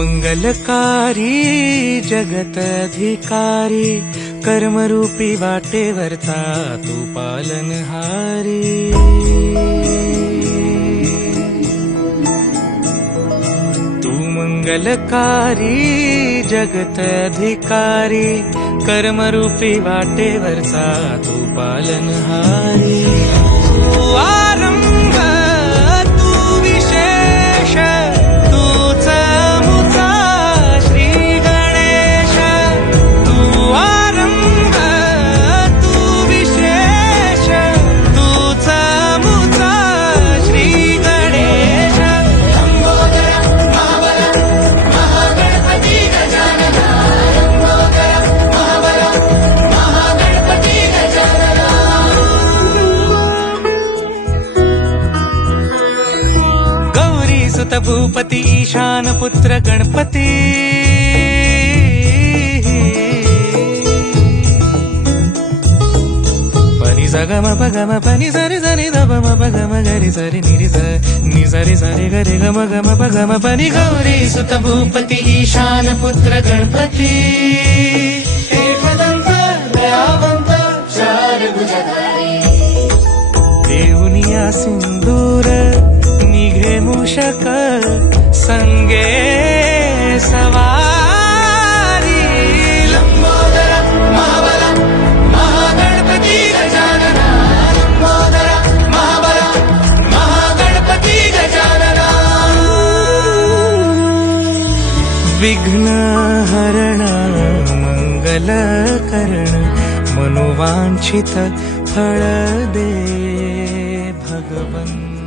मंगलकारी जगत अधिकारी कर्मरूपी वाटेवरचा तू पालनहारी। तू मंगलकारी जगत अधिकारी कर्मरूपी वाटेवरचा तू पालनहारी। तू आरंभ तू विशेष तूच मुचा श्री गणेश। तू आरंभ तू विशेष तूच मुचा श्री गणेश। लंबोदर महाबल महागणपती गजानन। लंबोदर महाबल महागणपती गजानन। गौरी सुत भूपती ईशान पुत्र गणपती। पनी सगम पगम पनी सरि सरि ध म पगम गरि सरि निरि स नि सरि सरि गरि गम गम पगम पनी। गौरी सुत भूपती ईशान पुत्र गणपती। एकदंत दयावंत चार भुजधारी। देऊनिया सिंदूर निघे मूषक संगे सवारी। लंबोदर महाबल महागणपती गजानन। लंबोदर महाबल महागणपती गजानन। विघ्न हरण मंगल करण मनोवांछित फळ दे भगवंत।